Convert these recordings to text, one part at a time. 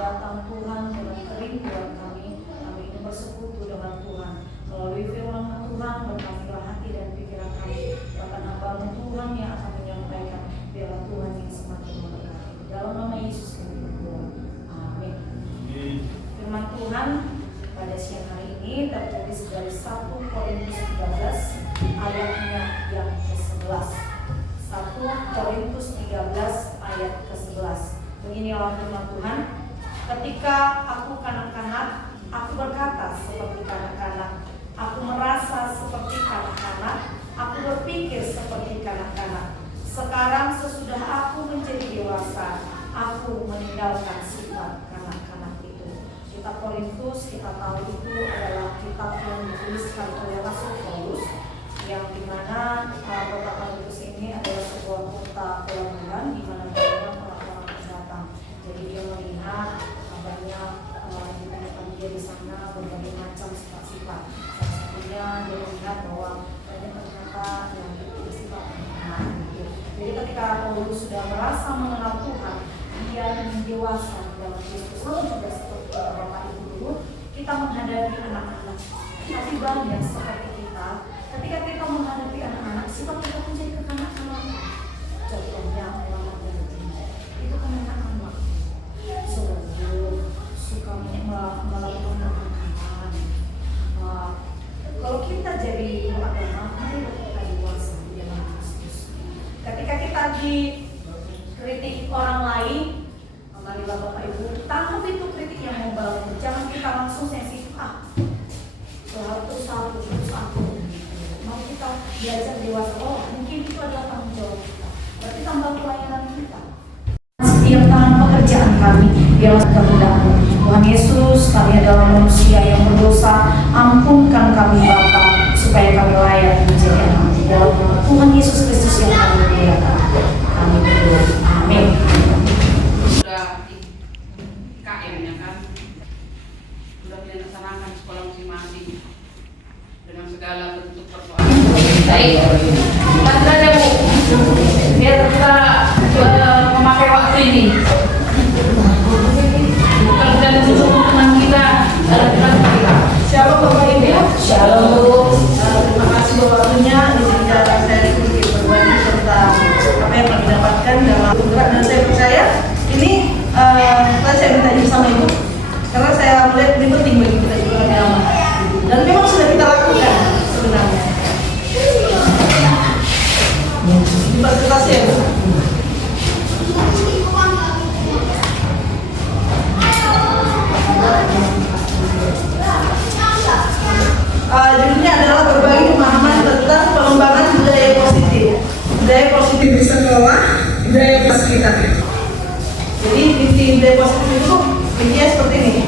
datang Tuhan dengan kerinduan kami ingin bersekutu dengan Tuhan. Melalui firman Tuhan, berkatilah hati dan pikiran kami. Bahkan hamba Tuhan yang akan menyampaikan, biarlah Tuhan yang semakin memberkati. Dalam nama Yesus kami berdoa. Amin. Firman Tuhan pada siang hari ini tertulis dari 1 Korintus 13 ayatnya yang ke-11. 1 Korintus 13 ayat ke-11. Beginilah firman Tuhan. Ketika aku kanak-kanak, aku berkata seperti kanak-kanak. Aku merasa seperti kanak-kanak. Aku berpikir seperti kanak-kanak. Sekarang sesudah aku menjadi dewasa, aku meninggalkan sifat kanak-kanak itu. Kitab Korintus kita tahu itu adalah kitab yang dituliskan oleh Rasul Paulus, yang dimana kota Korintus ini adalah sebuah kota pelabuhan di mana banyak orang-orang pendatang. Jadi dia melihat banyak ditemukan dia di sana berbagai macam sifat-sifat. Salah satunya dia melihat bahwa banyak ternyata yang memiliki sifat kanak-kanak. Jadi ketika Paulus sudah merasa mengenal Tuhan, dia ingin dewasa dalam Kristus. Lalu juga seperti Bapak Ibu dulu, kita menghadapi anak-anak. Tapi banyak seperti kita, ketika kita menghadapi anak-anak, sifat kita menjadi kekanak-kanakan. Contohnya orang itu kan anak-anak selalu suka melakukan perbuatan. Kalau kita jadi agama, mari kita dewasa di dalam Kristus. Ketika kita dikritik orang lain, marilah Bapak Ibu tangkap itu kritik yang membangun. Jangan kita langsung sensitif. Terus aku. Mau kita belajar dewasa. Oh, mungkin itu adalah tanggung jawab kita. Berarti tambah pelayanan kita. Setiap tangan pekerjaan kami, biarlah kehendak-Mu. Tuhan Yesus, kami adalah manusia yang berdosa. Ampunkan kami Bapa, supaya kami layak menjadi anak-Mu. Dalam nama Tuhan Yesus Kristus yang kami muliakan, kami berdoa. Amin. Sudah KM ya kan, sudah dilaksanakan sekolah masing-masing dengan segala bentuk persoalan. Baik, lanjut ya Bu, biar kita memakai waktu ini. Bukan dan teman kita dalam kita. Shalom Bapak Ibu. Shalom Bu. Terima kasih buat waktunya. Di sini dapat saya sedikit berbagi tentang apa yang kami dapatkan dalam Tuhan, dan saya percaya ini saya minta izin sama Ibu karena saya melihat ini penting bagi kita juga agama, dan memang sudah kita lakukan sebenarnya. Difasilitasi ya Bu. Judulnya adalah berbagi pemahaman tentang pengembangan budaya positif. Budaya positif di sekolah, budaya sekitar. Jadi visi budaya positif itu intinya seperti ini.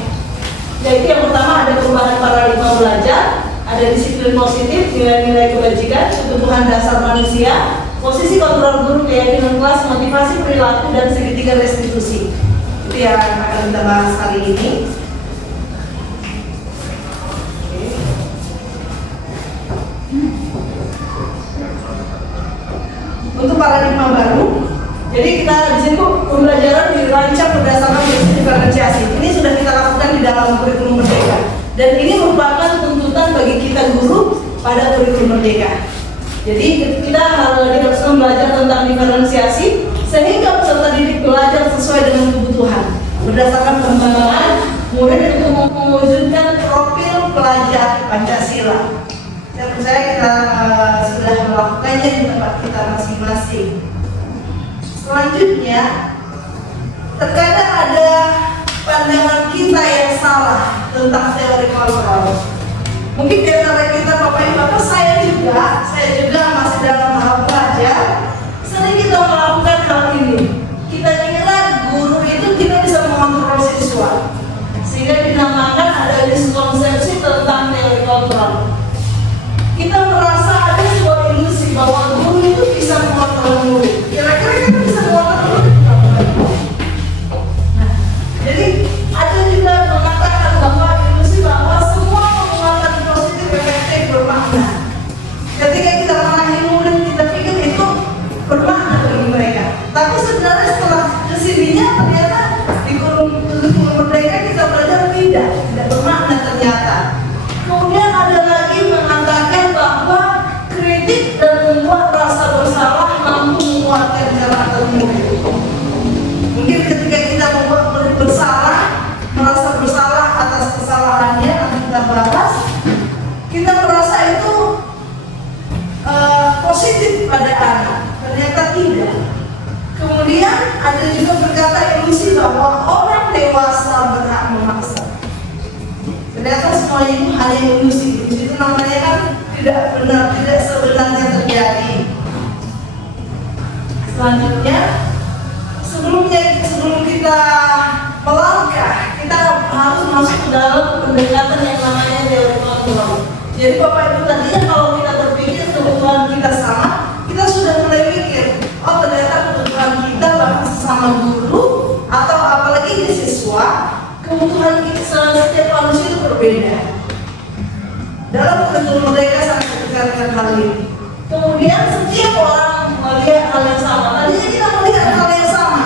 Yaitu yang pertama ada perubahan paradigma belajar, ada disiplin positif, nilai-nilai kebajikan, kebutuhan dasar manusia, posisi kontrol guru, keyakinan kelas, motivasi perilaku, dan segitiga restitusi. Itu yang akan kita bahas hari ini. Untuk paradigma baru, jadi kita di sini pembelajaran dirancang berdasarkan prinsip diferensiasi. Ini sudah kita lakukan di dalam kurikulum Merdeka, dan ini merupakan tuntutan bagi kita guru pada kurikulum Merdeka. Jadi kita harus belajar tentang diferensiasi sehingga peserta didik belajar sesuai dengan kebutuhan berdasarkan pengembangan murid untuk mewujudkan profil pelajar Pancasila. Saya percaya kita sudah melakukannya di tempat kita masing-masing. Selanjutnya, terkadang ada pandangan kita yang salah tentang teori kontrol. Mungkin di antara kita Bapak Ibu Bapak, saya juga masih dalam tahap belajar. Sering kita melakukan hal ini. Kita kira guru itu tidak bisa mengontrol siswa, sehingga dinamakan ada miskonsepsi tentang teori kontrol. Kita merasa ada sebuah ilusi bahwa guru itu bisa mengontrol murid. Kira-kira kita bisa mengontrol murid? Nah, jadi ada juga mengatakan bahwa ilusi bahwa semua penguatan positif efektif bermakna. Ketika tidak bermakna ternyata. Kemudian ada lagi mengatakan bahwa kritik dan membuat rasa bersalah mampu menguatkan karakter murid. Mungkin ketika kita membuat murid bersalah, merasa bersalah atas kesalahannya, nanti kita bahas, kita merasa itu positif pada anak. Ternyata tidak. Kemudian ada juga berkata ilusi bahwa orang dewasa berhak memaksa. Ternyata semuanya itu hanya ilusi. Itu namanya kan tidak benar, tidak sebenarnya terjadi. Selanjutnya, sebelum kita melangkah, kita harus masuk ke dalam pendekatan yang namanya teori kontrol. Jadi Bapak Ibu tadinya kalau kita berpikir kebutuhan kita sama, kita sudah mulai mikir, oh ternyata kebutuhan kita bahkan sesama guru atau apalagi di siswa, kebutuhan kita setiap manusia itu berbeda. Dalam ketentuan mereka sangat ditekankan hal ini. Kemudian setiap orang melihat hal yang sama. Tadinya kita melihat hal yang sama,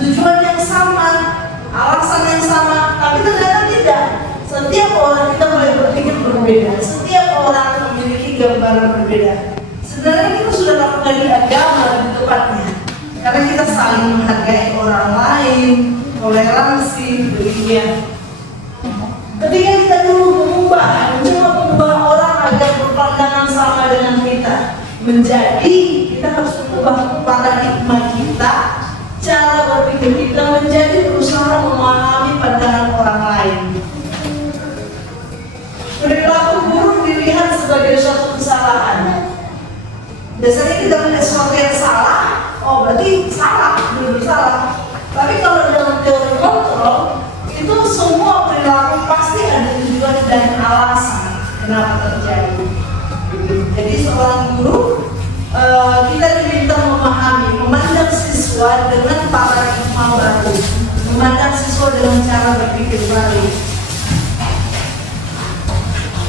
tujuan yang sama, alasan yang sama, tapi ternyata tidak. Setiap orang kita mulai berpikir berbeda. Setiap orang memiliki gambaran berbeda. Sebenarnya kita sudah lakukan di agama di tempatnya, karena kita saling menghargai orang lain, toleransi, demikian. Ketika kita dulu mencoba mengubah orang agar berpandangan sama dengan kita, menjadi kita harus mengubah paradigma kita, cara berpikir kita menjadi berusaha memahami pandangan orang lain. Perilaku buruk dilihat sebagai suatu kesalahan. Biasanya kita melihat sesuatu yang salah, oh berarti salah, belum salah. Tapi kalau dalam teori kontrol, itu semua perilaku pasti ada tujuan dan alasan kenapa terjadi. Jadi seorang guru, kita diminta memahami, memandang siswa dengan paradigma baru, memandang siswa dengan cara berpikir baru.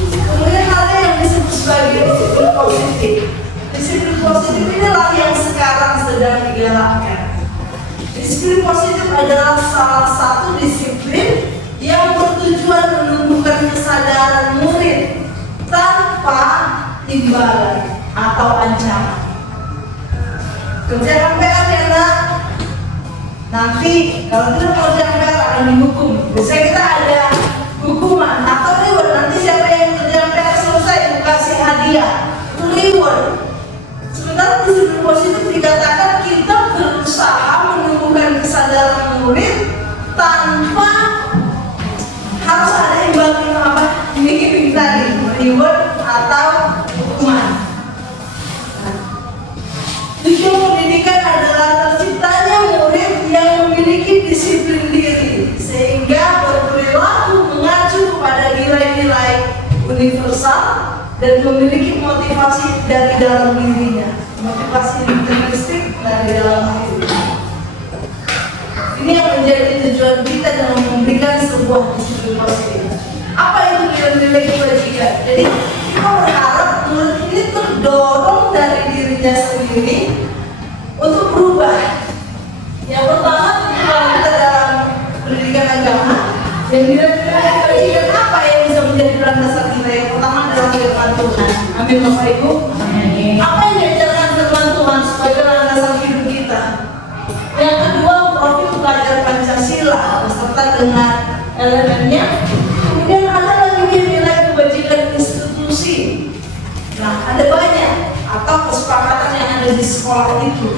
Kemudian ada yang disebut sebagai disiplin positif. Disiplin positif inilah yang sekarang sedang digalakkan. Disiplin positif adalah salah satu disiplin yang bertujuan menumbuhkan kesadaran murid tanpa imbalan atau ancaman. Kerjakan PR ya nak, nanti kalau tidak kerjakan PR akan dihukum. Biasanya kita ada hukuman atau reward. Nanti siapa yang kerjakan PR selesai dikasih hadiah, itu reward. Sementara disiplin positif dikatakan kita berusaha menumbuhkan kesadaran murid tanpa harus ada imbalan apa ini tadi, reward atau hukuman. Tujuan pendidikan adalah terciptanya murid yang memiliki disiplin diri sehingga berperilaku mengacu kepada nilai-nilai universal dan memiliki motivasi dari dalam dirinya, motivasi intrinsik dari dalam dirinya. Ini yang menjadi tujuan kita dalam memberikan sebuah disiplin positif. Apa itu nilai-nilai kebajikan? Jadi kita berharap murid ini terdorong dari dirinya sendiri untuk berubah. Yang pertama, kalau kita dalam pendidikan agama, yang nilai-nilai kebajikan apa yang bisa menjadi landasan kita? Yang pertama adalah firman Tuhan. Amin Bapak Ibu. Apa yang diajarkan firman Tuhan sebagai landasan hidup kita? Yang kedua, profil pelajar Pancasila beserta dengan elemennya. Kemudian ada lagi nilai kebajikan institusi. Nah, ada banyak atau kesepakatan yang ada di sekolah itu.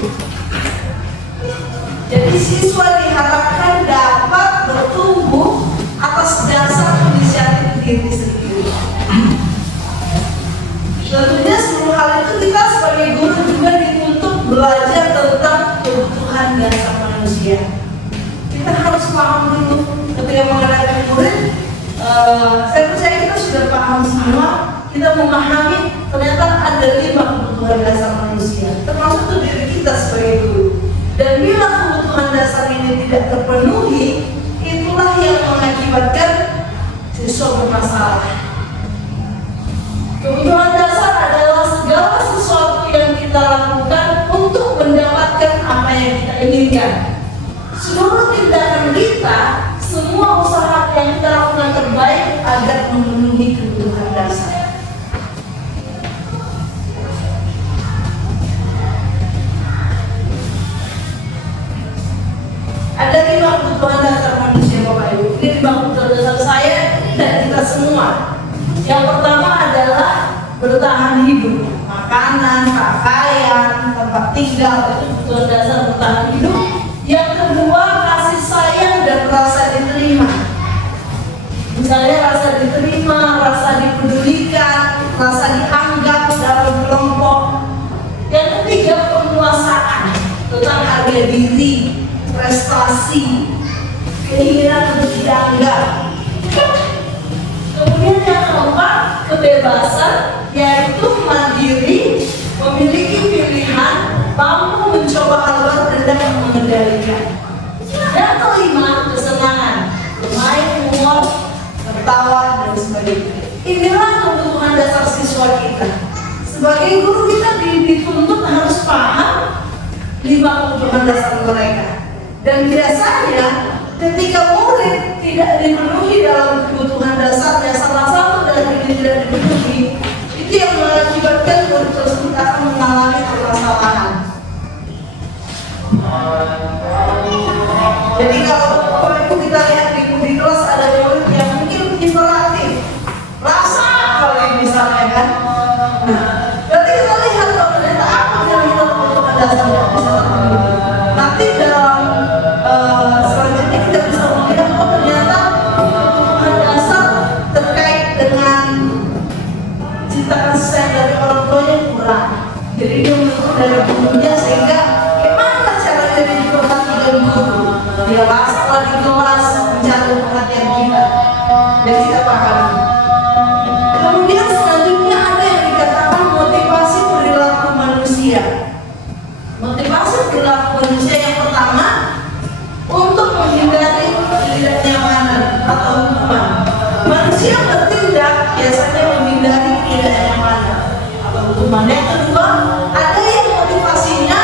Jadi siswa diharapkan dapat bertumbuh atas dasar inisiatif diri sendiri. Tentunya seluruh hal itu kita sebagai guru juga dituntut belajar tentang kebutuhan dasar manusia. Kita harus paham dulu ketika menghadapi murid. Saya percaya kita sudah paham semua. Kita memahami ternyata ada 5 kebutuhan dasar manusia, termasuk diri kita sebagai guru. Dan bila kebutuhan dasar ini tidak terpenuhi, itulah yang mengakibatkan siswa bermasalah. Kebutuhan dasar adalah segala sesuatu yang kita lakukan untuk mendapatkan apa yang kita inginkan. Seluruh tindakan kita, semua usaha yang kita lakukan makanan, pakaian, tempat tinggal, itu kebutuhan dasar bertahan hidup. Yang kedua, kasih sayang dan rasa diterima. Misalnya rasa diterima, rasa dipedulikan, rasa dianggap dalam kelompok. Yang ketiga, penguasaan tentang harga diri, prestasi, keinginan untuk dianggap. Kemudian yang keempat, kebebasan, yaitu mandiri, memiliki pilihan, mampu mencoba hal baru dan dapat mengendalikan. Yang kelima, kesenangan, bermain, humor, tertawa, dan sebagainya. Inilah kebutuhan dasar siswa kita. Sebagai guru kita dituntut harus paham 5 kebutuhan dasar mereka. Dan biasanya ketika murid tidak dipenuhi dalam kebutuhan dasarnya, salah satu dari ini tidak dipenuhi, itu yang mengakibatkan murid tersebut akan mengalami permasalahan. Jadi kalau Bapak Ibu kita lihat di kelas ada murid yang mungkin hiperaktif, rasa kalau misalnya kan. Nah, berarti kita lihat kalau ternyata apa yang kita kebutuhan dasarnya bisa terpenuhi. Nanti dalam selanjutnya kita bisa melihat oh ternyata kebutuhan dasar terkait dengan cinta kasih sayang dari orang tuanya kurang. Jadi dia menuntut dari gurunya sehingga gimana caranya dia diperhatikan guru. Dia masalah di kelas mencari perhatian kita dan kita pahami. Kemudian selanjutnya ada yang dikatakan motivasi perilaku manusia. Motivasi perilaku manusia yang pertama untuk menghindari ketidaknyamanan atau hukuman. Manusia bertindak biasanya menghindari ketidaknyamanan atau hukuman. Yang kedua, ada yang motivasinya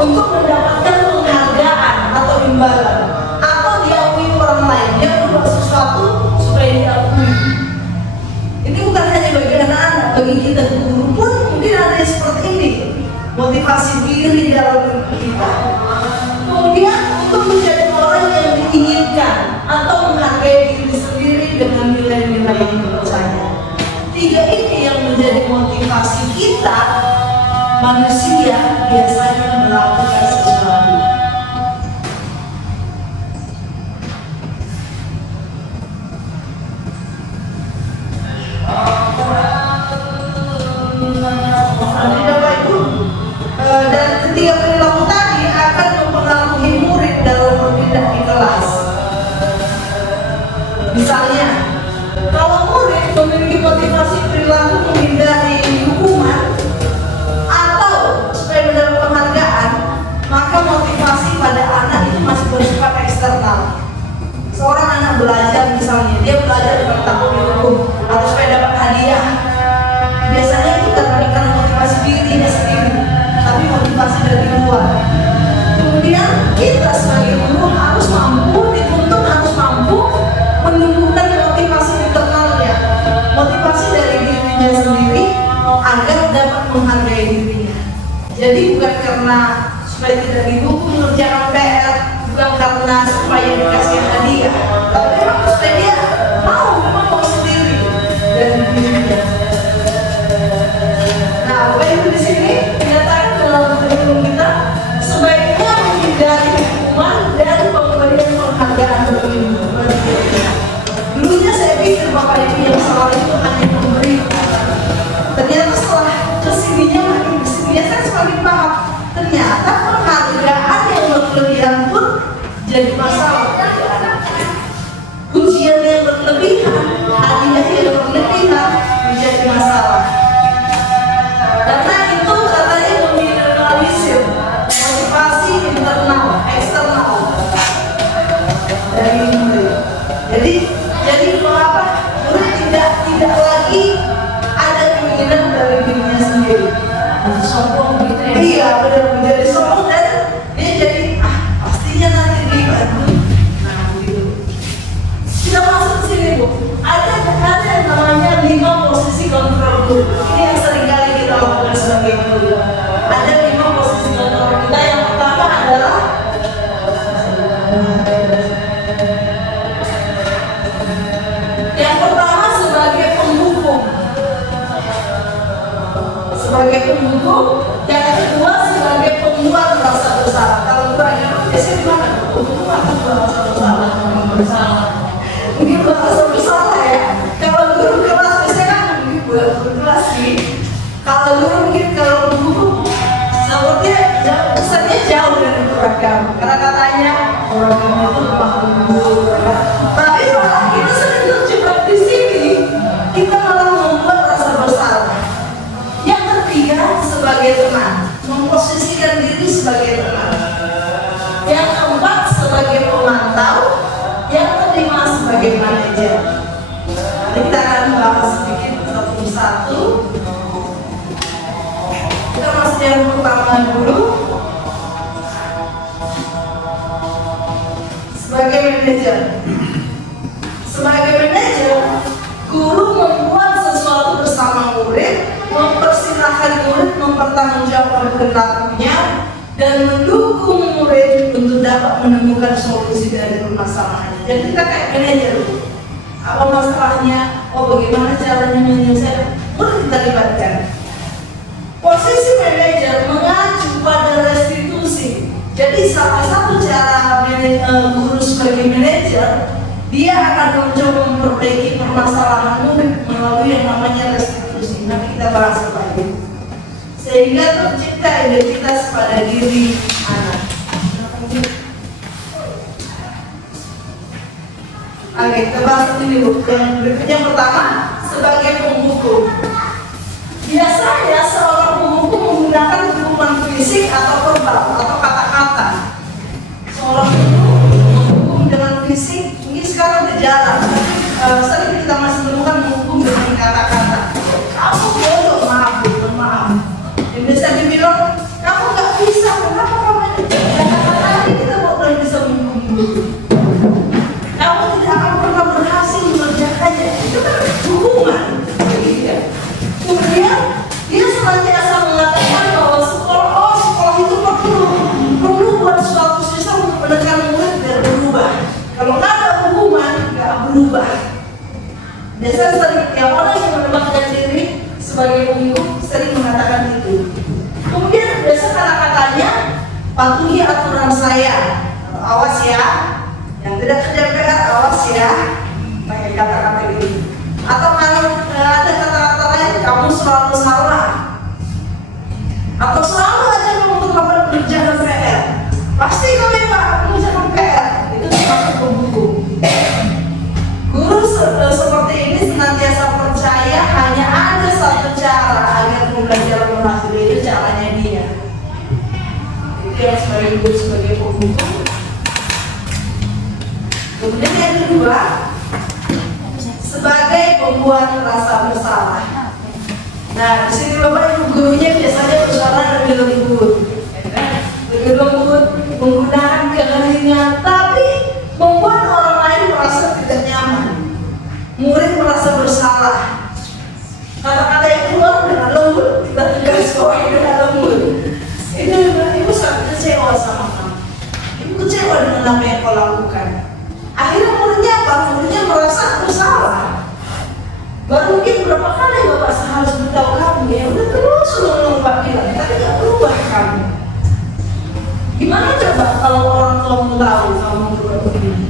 untuk mendapatkan penghargaan atau imbalan atau diakui orang lain. Dia berbuat sesuatu supaya diakui. Ini bukan hanya bagi anak-anak, bagi kita guru pun mungkin ada yang seperti ini. Motivasi diri dalam kita. Kemudian untuk menjadi orang yang diinginkan atau menghargai diri sendiri dengan nilai-nilai yang dipercaya. 3 ini yang menjadi motivasi kita manusia biasanya melakukan sesuatu. Dan ketiga perilaku tadi akan mempengaruhi murid dalam bertindak di kelas. Misalnya, kalau murid memiliki motivasi perilaku menghindari hukuman atau supaya mendapat penghargaan, maka motivasi pada anak itu masih bersifat eksternal. Seorang anak belajar misalnya, dia belajar tentang hukum atau supaya dapat hadiah. Biasanya itu karena motivasi dirinya sendiri, tapi motivasi dari luar. Kemudian kita sebagai guru harus mampu, dituntut harus mampu menumbuhkan motivasi internalnya, motivasi dari dirinya sendiri agar dapat menghargai dirinya. Jadi bukan karena supaya tidak dihukum mengerjakan PR, bukan karena supaya dikasih hadiah, tapi memang supaya dia mau sendiri dari dirinya. Nah, Bapak Ibu di sini dinyatakan dalam kurikulum kita sebaiknya menghindari hukuman dan pemberian penghargaan berilmu. Dulunya saya pikir Bapak Ibu yang salah itu hanya memberi. Ternyata setelah kesininya makin kesininya saya semakin paham. Ternyata penghargaan yang berlebihan pun jadi masalah. Pujian yang berlebihan, hadiah yang berlebihan menjadi masalah. Karena itu katanya meminimalisir motivasi internal, eksternal dari murid. Jadi mengapa murid tidak lagi ada keinginan dari dirinya sendiri? sombong gitu ya. Iya, benar menjadi sombong dan dia jadi pastinya nanti dibantu. Nah, begitu. Kita masuk ke sini Bu. Ada yang namanya 5 posisi kontrol guru. Ini yang seringkali kita lakukan sebagai guru. Ada 5 posisi kontrol kita. Yang pertama adalah sebagai pembuka bersalah. Mungkin merasa bersalah ya. Kalau guru kelas biasanya kan mungkin bukan guru kelas sih. Kalau guru mungkin kalau guru sepertinya kesannya jauh dari beragam. Karena katanya beragam itu paham guru. Tapi malah kita sering terjebak di sini. Kita malah membuat rasa bersalah. Yang ketiga sebagai teman, memposisikan diri sebagai teman. Yang keempat sebagai pemantau. Yang kelima sebagai manajer. Nanti kita akan bahas sedikit satu persatu. Kita masuk yang pertama dulu. Sebagai manajer. Sebagai manajer, guru membuat sesuatu bersama murid, mempersilahkan murid mempertanggungjawabkan perilakunya, dan mendukung murid untuk dapat menemukan solusi dari permasalahannya. Jadi kita kayak manajer. Apa masalahnya? Oh, bagaimana caranya menyelesaikan? Murid kita libatkan. Posisi manajer mengacu pada restitusi. Jadi salah satu cara guru sebagai manajer, dia akan mencoba memperbaiki permasalahan murid melalui yang namanya restitusi. Nanti kita bahas lagi. Sehingga tercipta identitas pada diri anak. Oke, kita bahas ini dulu. Yang berikutnya pertama, sebagai penghukum. Biasanya seorang penghukum menggunakan hukuman fisik atau verbal atau kata-kata. Seorang penghukum dengan fisik, mungkin sekarang udah jarang. Sering kita masih menemukan menghukum dengan kata-kata. Kamu bodoh, maaf, maaf. Yang bisa dibilang, kamu nggak bisa, kenapa kamu ini? Kata-kata ini kita boleh bisa menghukum. Kamu tidak akan pernah berhasil mengerjakannya. Itu kan hukuman. Kemudian dia senantiasa mengatakan bahwa sekolah itu perlu buat suatu sistem untuk menekan murid biar berubah. Kalau nggak ada hukuman, nggak berubah. Biasanya sering yang orang yang menempatkan diri sebagai pengikut sering mengatakan itu. Kemudian biasa kata-katanya, patuhi aturan saya, awas ya, yang tidak kerja PR awas ya, pakai kata-kata ini. Atau kalau ada kata-kata lain, kamu selalu salah, atau selalu aja kamu terlambat mengerjakan PR. Pasti kau yang mengerjakan PR, itu termasuk penghukum. Guru seperti ini senantiasa percaya hanya ada satu cara agar pembelajaran berhasil, itu caranya dia. Itu yang sebagai guru sebagai penghukum. Kemudian yang kedua, sebagai pembuat rasa bersalah. Nah, di sini Bapak Ibu gurunya biasanya bersuara lebih lembut, menggunakan keheningan, tapi membuat orang lain merasa tidak nyaman. Murid merasa bersalah. Kata-kata yang keluar dengan lembut, kita tegas bawahi dengan lembut. Ibu sangat kecewa sama kamu. Ibu kecewa dengan apa yang kau lakukan. Akhirnya muridnya apa? Muridnya merasa bersalah. Baru mungkin berapa kali Bapak harus beritahu kamu, ya udah terus Bapak bilang, tapi nggak berubah kamu. Gimana coba kalau orang tua tahu kamu berubah begini?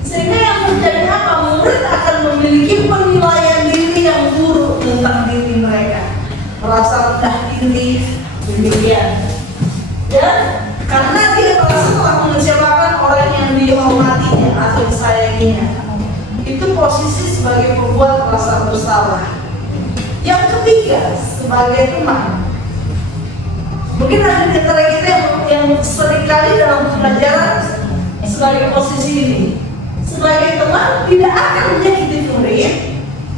Sehingga yang terjadi apa? Murid akan memiliki penilaian diri yang buruk tentang diri mereka, merasa rendah diri, demikian. Dan karena dia merasa telah mengecewakan orang yang dihormatinya atau disayanginya, itu posisi sebagai pembuat rasa bersalah. Yang ketiga, sebagai teman. Mungkin ada di antara kita yang seringkali dalam pembelajaran sebagai posisi ini. Sebagai teman tidak akan menyakiti murid,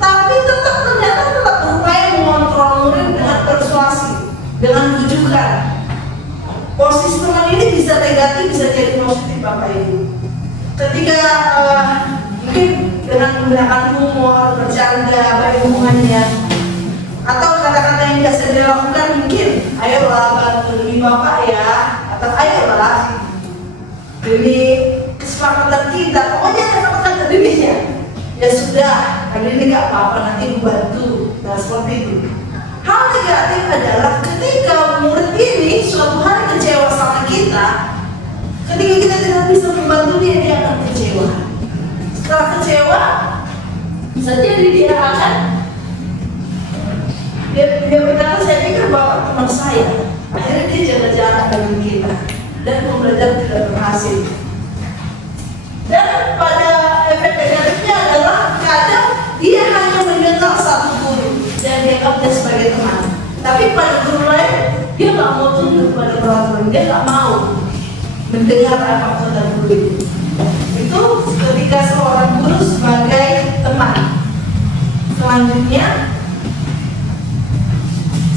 tapi tetap berupaya mengontrol murid dengan persuasi, dengan bujukan. Posisi teman ini bisa negatif, bisa jadi positif Bapak Ibu. Ketika mungkin dengan menggunakan humor, bercanda, baik hubungannya, atau kata-kata yang biasa dilakukan mungkin, ayolah bantu demi Bapak ya, atau ayolah demi kesepakatan kita, pokoknya kesepakatan deminya. Ya sudah, kali ini nggak apa-apa, nanti bantu. Nah seperti itu. Hal negatif adalah ketika murid ini suatu hari kecewa sama kita, ketika kita tidak bisa membantu dia akan kecewa. setelah kecewa, bisa jadi dia akan dia berkata, saya pikir bapak teman saya. Akhirnya dia jaga jarak dengan kita dan belajar tidak berhasil. Dan pada efek negatifnya adalah kadang dia hanya mengenal satu guru dan dianggap dia sebagai teman. Tapi pada guru lain dia nggak mau tunduk pada peraturan, dia nggak mau mendengar apa kata guru itu. Itu ketika seorang guru sebagai teman. Selanjutnya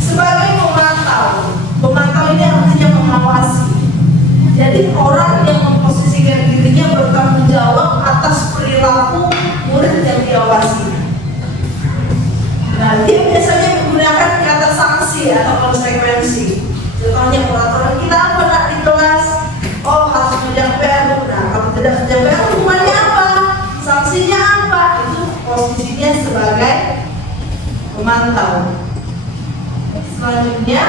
sebagai pemantau. Pemantau ini artinya mengawasi. Jadi orang yang memposisikan dirinya bertanggung jawab atas perilaku murid yang diawasi. Nah, dia biasanya menggunakan kata sanksi atau konsekuensi. Contohnya peraturan kita apa nak di kelas? Oh, harus mengerjakan PR. Nah, kalau tidak kerja PR, hukumannya apa? Sanksinya apa? Itu posisinya sebagai pemantau. Selanjutnya,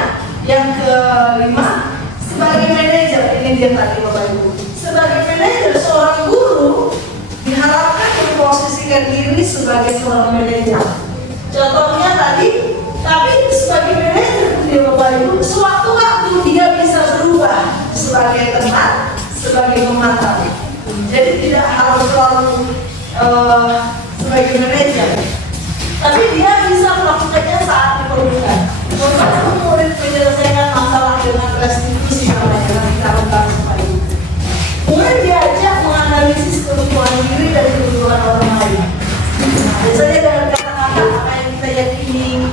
yang kelima, sebagai manajer. Ini dia tadi Bapak Ibu. Sebagai manajer, seorang guru diharapkan memposisikan diri sebagai seorang manajer. Contohnya tadi, tapi sebagai manajer dia Bapak Ibu, suatu waktu dia bisa berubah sebagai teman, sebagai pemantau. Jadi tidak harus selalu sebagai manajer, tapi dia bisa melakukannya saat diperlukan. Contohnya murid menyelesaikan masalah dengan restitusi namanya, kita lakukan seperti itu. Murid diajak menganalisis kebutuhan diri dan kebutuhan orang lain. Biasanya dengan kata-kata apa yang kita yakini.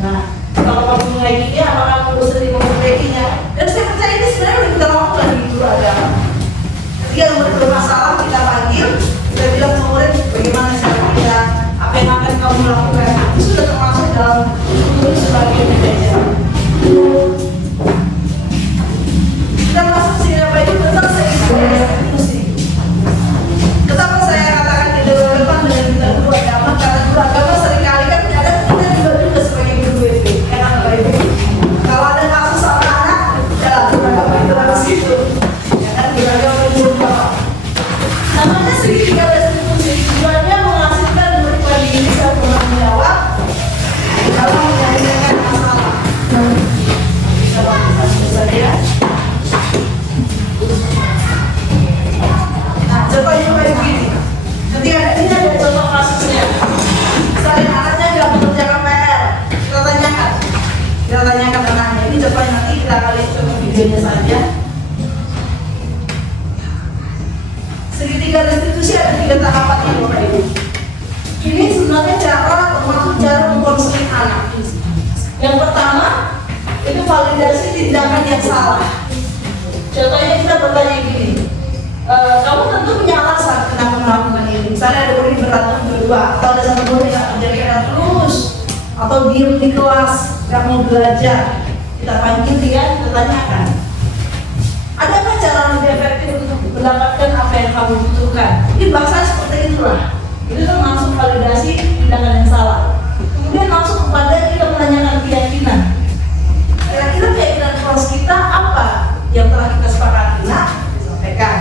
Nah, kalau kamu mulai gini, apakah kamu sering memperbaikinya? Dan saya percaya ini sebenarnya udah kita lakukan di guru agama. Ketika murid bermasalah, kita panggil, kita bilang ke murid, bagaimana cara kita, apa yang akan kamu lakukan? Itu sudah termasuk dalam guru sebagai manajer. Kita masuk sini apa itu tentang restitusi. Kenapa saya katakan tidak relevan dengan kita guru agama? Karena guru agama seringkali kan ada kita juga sebagai guru BB, ya kan Bapak Ibu? Kalau ada kasus sama anak, ya guru agama itu harus itu, ya kan guru agama itu bapak. Namanya segitiga restitusi, tujuannya menghasilkan murid mandiri dan bertanggung jawab dalam menyelesaikan masalah. Bisa bapak ya. Nah, contohnya kayak begini. Ketika ini ada contoh kasusnya. Misalnya anaknya nggak mengerjakan PR, kita tanyakan anaknya. Ini contohnya, nanti kita akan lihat contoh videonya saja. Segitiga restitusi ada 3 tahapannya Bapak Ibu. Ini sebenarnya termasuk cara memkonseling anak. Yang pertama itu validasi tindakan yang salah. Contohnya kita bertanya gini, kamu tentu punya alasan kenapa melakukan ini. Misalnya ada murid berantem berdua, atau ada satu murid yang menjadi terus, atau diem di kelas, nggak mau belajar. Kita panggil dia, kita tanyakan, adakah cara lebih efektif untuk mendapatkan apa yang kamu butuhkan? Ini bahasa seperti itulah. Itu termasuk validasi tindakan yang salah. Kemudian masuk kepada kita menanyakan keyakinan. Kira-kira keyakinan kelas kita apa yang telah kita sepakati? Nah, disampaikan.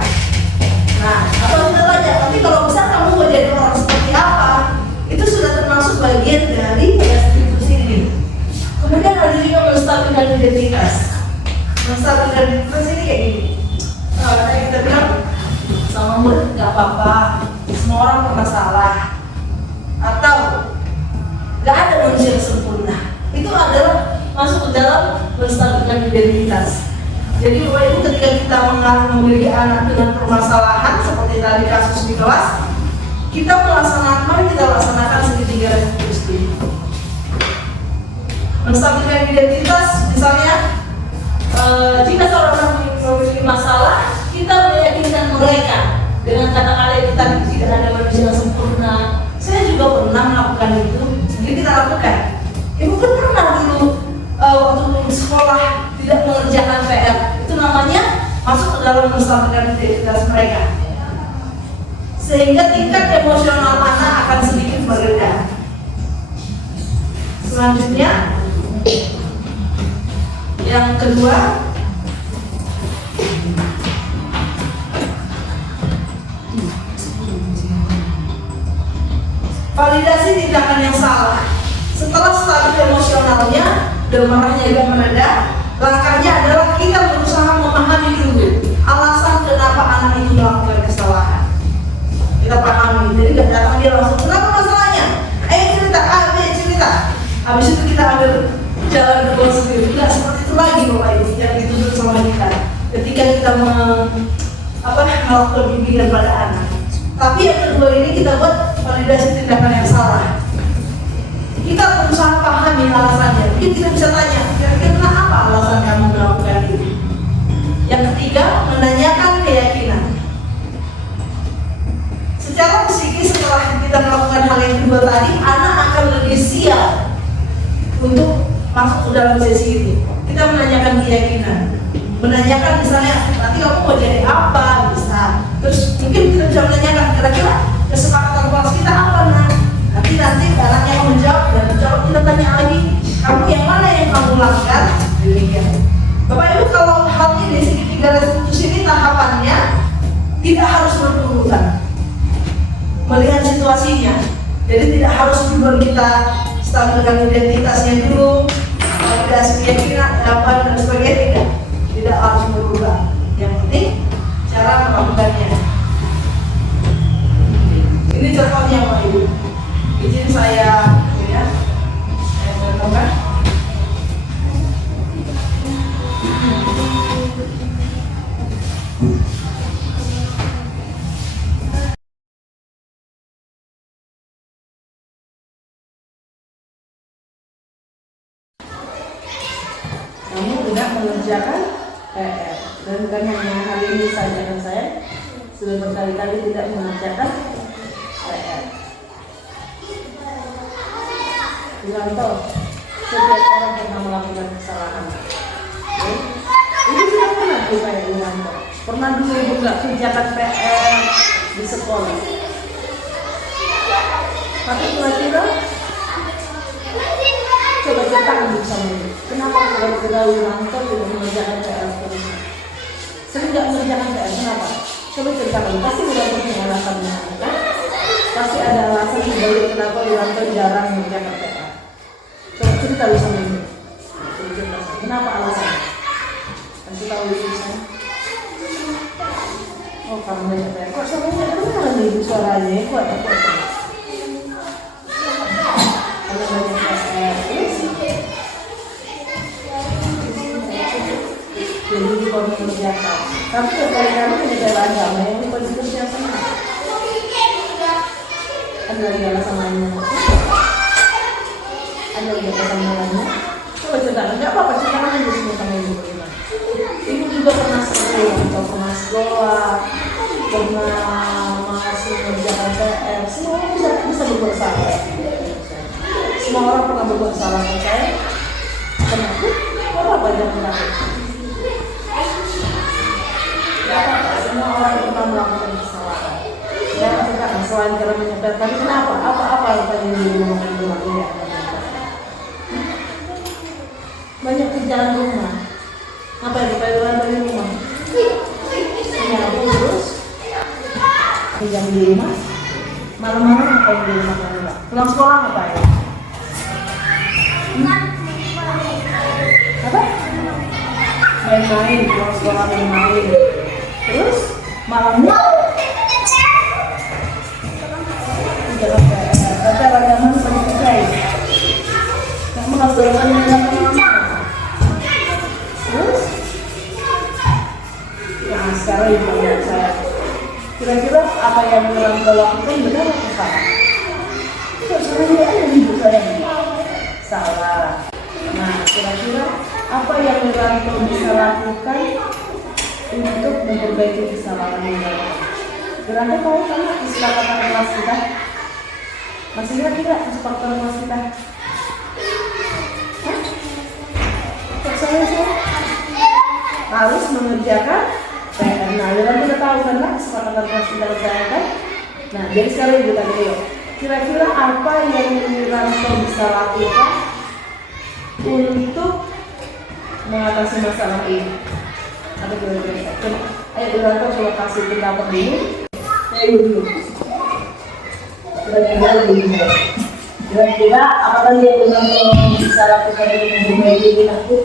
Nah, atau kita tanya, tapi kalau besar kamu mau jadi orang seperti apa? Itu sudah termasuk bagian dari restitusi ini. Kemudian ada juga menstabilkan identitas. Menstabilkan identitas ini kayak gini. Kayak kita bilang sama murid nggak apa-apa, semua orang pernah salah, atau nggak ada manusia yang sempurna. Itu adalah masuk ke dalam menstabilkan identitas. Jadi Bapak Ibu, ketika kita memiliki anak dengan permasalahan seperti tadi kasus di kelas, kita mari kita laksanakan segitiga restitusi. Menstabilkan identitas, misalnya jika seorang anak memiliki masalah, kita meyakinkan mereka dengan kata-kata itu tadi, tidak ada manusia yang sempurna. Saya juga pernah melakukan itu, jadi kita lakukan. Ibu kan pernah dulu waktu sekolah tidak mengerjakan PR, itu namanya masuk ke dalam menstabilkan identitas mereka, sehingga tingkat emosional anak akan sedikit mereda. Selanjutnya, yang kedua, validasi tindakan yang salah. Setelah stabil emosionalnya dan marahnya juga mereda, langkahnya adalah kita berusaha memahami dulu alasan kenapa anak itu melakukan kesalahan. Kita pahami, jadi gak datang dia langsung, kenapa masalahnya? Cerita, A, B, cerita. Habis itu kita ambil jalan kedua sendiri. Tidak seperti itu lagi Bapak Ibu yang dituntut sama kita ketika kita melakukan bimbingan pada anak. Tapi yang kedua ini kita buat validasi tindakan yang salah. Kita berusaha pahami alasannya. Mungkin kita bisa tanya, kira-kira apa alasan kamu melakukan ini? Yang ketiga, menanyakan keyakinan. Secara psikis setelah kita melakukan hal yang kedua tadi, anak akan lebih siap untuk masuk ke dalam sesi ini. Kita menanyakan keyakinan. Menanyakan misalnya, nanti kamu mau jadi apa? Bisa. Terus mungkin kita bisa menanyakan, kira-kira kesepakatan kelas kita apa? Nanti anaknya mau menjawab dan menjawab, kita tanya lagi, kamu yang mana yang kamu lakukan? Demikian. Bapak Ibu, kalau hal ini segitiga restitusi ini tahapannya tidak harus berurutan. Melihat situasinya, jadi tidak harus dulu kita stabilkan identitasnya dulu, validasi keyakinan, apa dan sebagainya, tidak harus berubah. Yang penting cara melakukannya. Ini contohnya Pak Ibu. Izin saya contohkan. Kamu tidak mengerjakan PR dan bukan hanya hari ini saja kan saya sudah berkali-kali tidak mengerjakan PR. Wiranto, setiap orang pernah melakukan kesalahan. Ini sudah pernah saya Wiranto. Pernah dulu ibu nggak kerjakan PR di sekolah. Tapi kira-kira coba ceritakan bersama ini. Kenapa kira-kira Wiranto tidak mengerjakan PR terus? Sering nggak mengerjakan PR, kenapa? Coba ceritakan. Pasti Wiranto punya alasannya, kan? Pasti ada alasan dibalik kenapa Wiranto jarang mengerjakan PR. Coba cerita bersama ini. Kenapa alasannya? Kasih tahu dulu saya. Oh, karena banyak PR. Kok suaranya kedengaran ibu suaranya? Kuat. Kalau banyak PR, jadi lupa mengerjakan. Tapi kali-kali menjaga agama yang lupa dikerjakan. Ada lagi alasan lainnya? Ada lagi alasan lainnya? Coba ceritakan, nggak apa-apa, ceritakan aja semua sama ibu bagaimana. Ibu juga pernah sering, atau pernah sekolah, pernah masih mengerjakan PR. Semua orang bisa berbuat salah. Semua orang pernah berbuat salah ke saya. Kenapa? Apa jangan takut? Semua orang pernah melakukan kesalahan. Jangan ceritakan selain karena menyebar. Tapi kenapa? Apa yang tadi diomongkan di rumah ini? Banyak kerjaan rumah. Apa yang diperlukan dari rumah? Menyapu terus. Kerjaan di rumah. Malam-malam apa yang di rumah kamu? Pulang sekolah ngapain? Apa? Main-main, pulang sekolah main-main. Terus malamnya baca ragaman pada guys. Kamu harus bermain dengan mama. Terus nah sekarang ibu lihat saya. Kira-kira apa yang Wiranto lakukan benar atau salah? Kok sebenarnya ada ibu saya salah. Nah kira-kira apa yang Wiranto bisa lakukan untuk memperbaiki kesalahan Wiranto? Wiranto tahu kan kesepakatan kelas kita? Masih ingat tidak kesepakatan kelas kita? Hah? Kok saya harus mengerjakan PR. Nah, Wiranto udah tahu kan kesepakatan kelas kita kan? Nah, jadi sekarang ibu tanya yuk, kira-kira apa yang Wiranto bisa lakukan untuk mengatasi masalah ini? Ada kira-kira? Ayo Wiranto coba kasih pendapat dulu. Ayo dulu. Kira-kira begitu. Kira-kira apa lagi yang belum bisa lakukan dengan memperbaiki diri aku?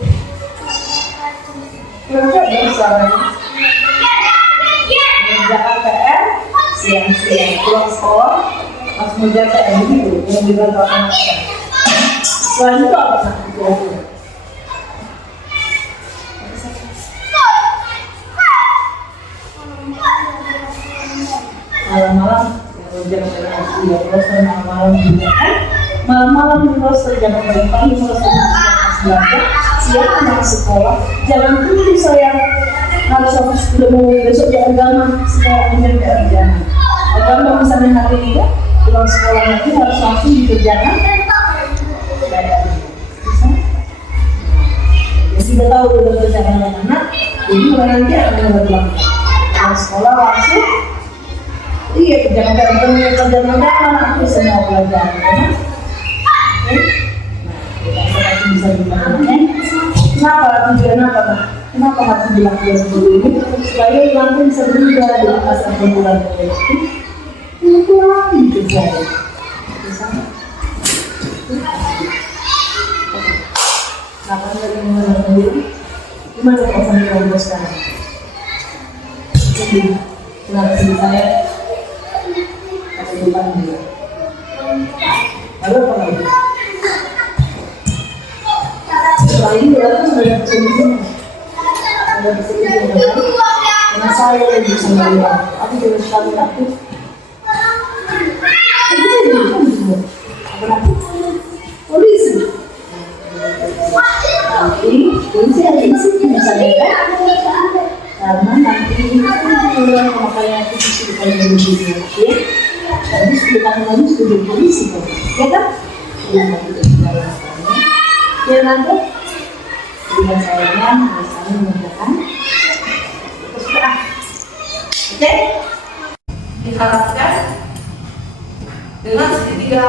Kira-kira ada suaranya. Mengerjakan PR siang-siang, pulang sekolah langsung mengerjakan PR begitu yang dibantu anak-anak. Selain itu apa sakit kira-kira? Malam-malam jangan berhenti ya, terus malam-malam juga kan? Malam-malam terus jangan pagi-pagi terus belajar, siang anak sekolah, jangan tunggu saya harus sudah mau besok di agama sekarang menjaga jangan. Agama misalnya hari ini ya, pulang sekolah nanti harus langsung dikerjakan. Jadi sudah tahu udah kerjakan anak-anak, jadi mulai nanti akan berlaku. Pulang sekolah langsung. Iya, kerjaan aku semua pelajaran, kan? Nah, kita bisa dimakan. Kenapa tujuan apa? Kenapa harus dilakukan seperti ini? Supaya nanti bisa berubah di atas perbulan itu. Ini kurang gitu saja. Kapan lagi mengenal sendiri? Gimana perasaan kamu sekarang? Kenapa sih saya? Depan dia. Lalu apa lagi? Setelah ini berarti sudah ada kesempatan. Ada kesempatan. Karena saya yang bisa melihat. Aku juga sekali aktif. Apa polisi? Tapi polisi ada di sini misalnya kan? Karena nanti pulang pemakaian itu disuruhkan dari dunia, ya. Jadi sekitar lagi sudah polisi kan, ya kan? Yang nanti kita lakukannya, ya nanti dengan sayangnya misalnya menggunakan kesukaan, oke? Diharapkan dengan segitiga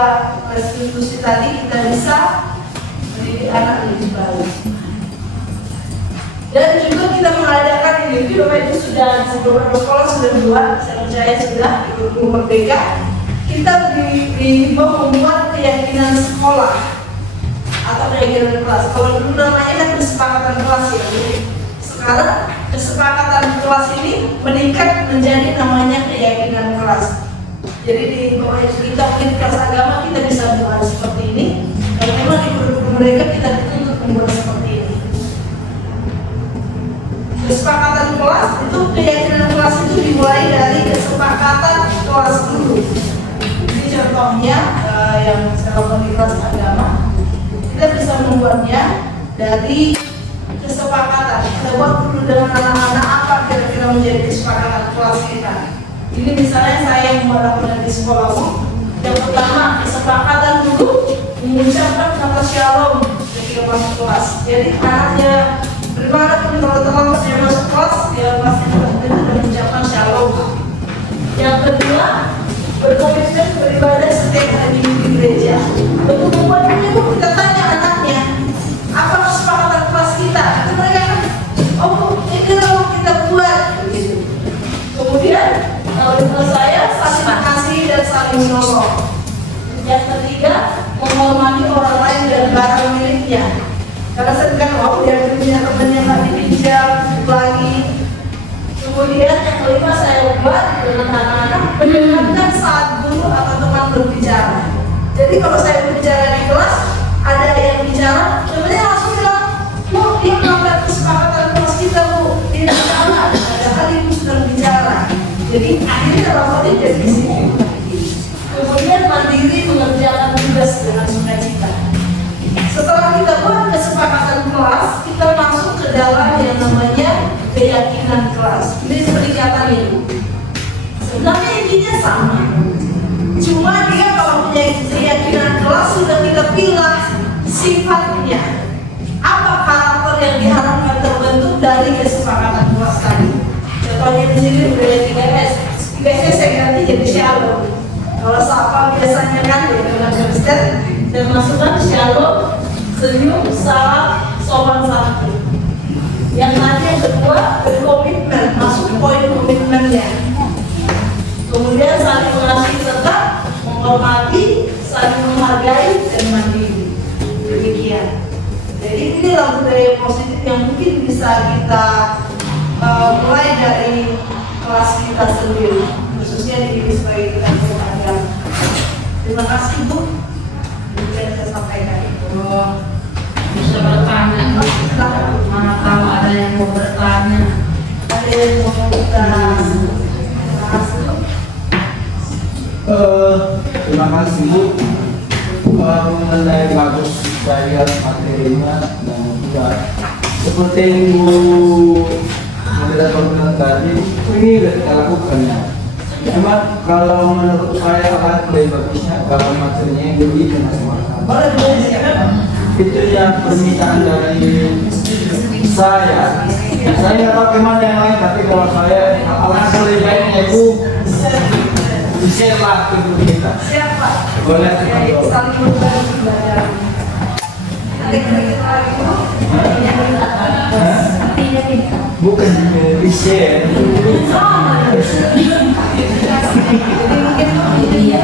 restitusi tadi kita bisa mendidik anak lebih baik. Dan juga kita mengadakan ini, Bapak Ibu sudah beberapa sekolah sudah buat, saya percaya sudah di Guru Merdeka. Kita dihimbau membuat keyakinan sekolah atau keyakinan kelas. Kalau dulu namanya kan kesepakatan kelas ya, sekarang kesepakatan kelas ini meningkat menjadi namanya keyakinan kelas. Jadi di kita mungkin kelas agama kita bisa buat seperti ini. Kalau memang di Guru Merdeka kita dituntut membuat seperti ini. Kesepakatan kelas itu, keyakinan kelas itu dimulai dari kesepakatan kelas dulu. Ini contohnya yang saya lakukan di kelas agama. Kita bisa membuatnya dari kesepakatan. Kita buat dulu dengan anak-anak apa kira-kira menjadi kesepakatan kelas kita. Ini misalnya saya yang membuat di sekolah. Yang pertama kesepakatan dulu mengucapkan kata shalom ketika masuk kelas. Jadi anaknya bagaimana pun kalau terlambat dia masuk kelas, dia pasti mengucapkan shalom. Yang kedua, berkomitmen beribadah setiap hari di gereja. Untuk membuatnya itu kita tanya anaknya, apa kesepakatan kelas kita? Itu mereka kan, oh ini kalau kita buat begitu. Kemudian kalau menurut saya saling kasih dan saling menolong. Yang ketiga, menghormati orang lain dan barang miliknya. Karena saya kan dia punya teman yang nggak dipinjam lagi. Kemudian yang kelima saya buat dengan anak-anak mendengarkan saat guru atau teman berbicara. Jadi kalau saya berbicara di kelas, ada yang bicara, temannya langsung bilang, Bu, dia melanggar kesepakatan kelas kita, Bu. Tidak salah, padahal ibu sudah bicara. Jadi akhirnya rapotnya jadi di sini. Kemudian mandiri mengerjakan tugas dengan sukacita. Setelah kita buat kesepakatan kelas, kita masuk ke dalam yang namanya keyakinan kelas. Ini peningkatan itu. Sebenarnya intinya sama. Cuma dia kalau punya keyakinan kelas sudah kita pilih sifatnya. Apa karakter yang diharapkan terbentuk dari kesepakatan kelas tadi? Contohnya di sini udah 3S. 3S saya ganti jadi shalom. Kalau sapa biasanya kan dengan Kristen dan masukkan shalom, senyum, salam, sopan santun. Yang nanti yang kedua berkomitmen, masuk poin komitmennya. Kemudian saling mengasihi serta menghormati, saling menghargai dan mandiri. Demikian. Jadi inilah budaya positif yang mungkin bisa kita mulai dari kelas kita sendiri, khususnya di sebagai kita agama. Terima kasih Bu. Demikian saya sampaikan. Oh, bisa bertanya. Mana tahu ada yang mau bertanya. Ada yang mau kita bahas? Terima kasih Bu. Mengenai bagus saya materinya dan juga seperti yang Bu menjelaskan tadi, ini sudah kita lakukannya. Cuma kalau menurut saya akan lebih bagusnya kalau materinya yang begitu masing-masing. Itu yang permintaan dari saya. Saya nggak tahu kemana yang lain, tapi kalau saya alangkah lebih baiknya Bu share lah ke kita. Siapa? Boleh. Saling berbagi belajar. Ada kira-kira lagi Bu? Bukan di share. Jadi mungkin Iya.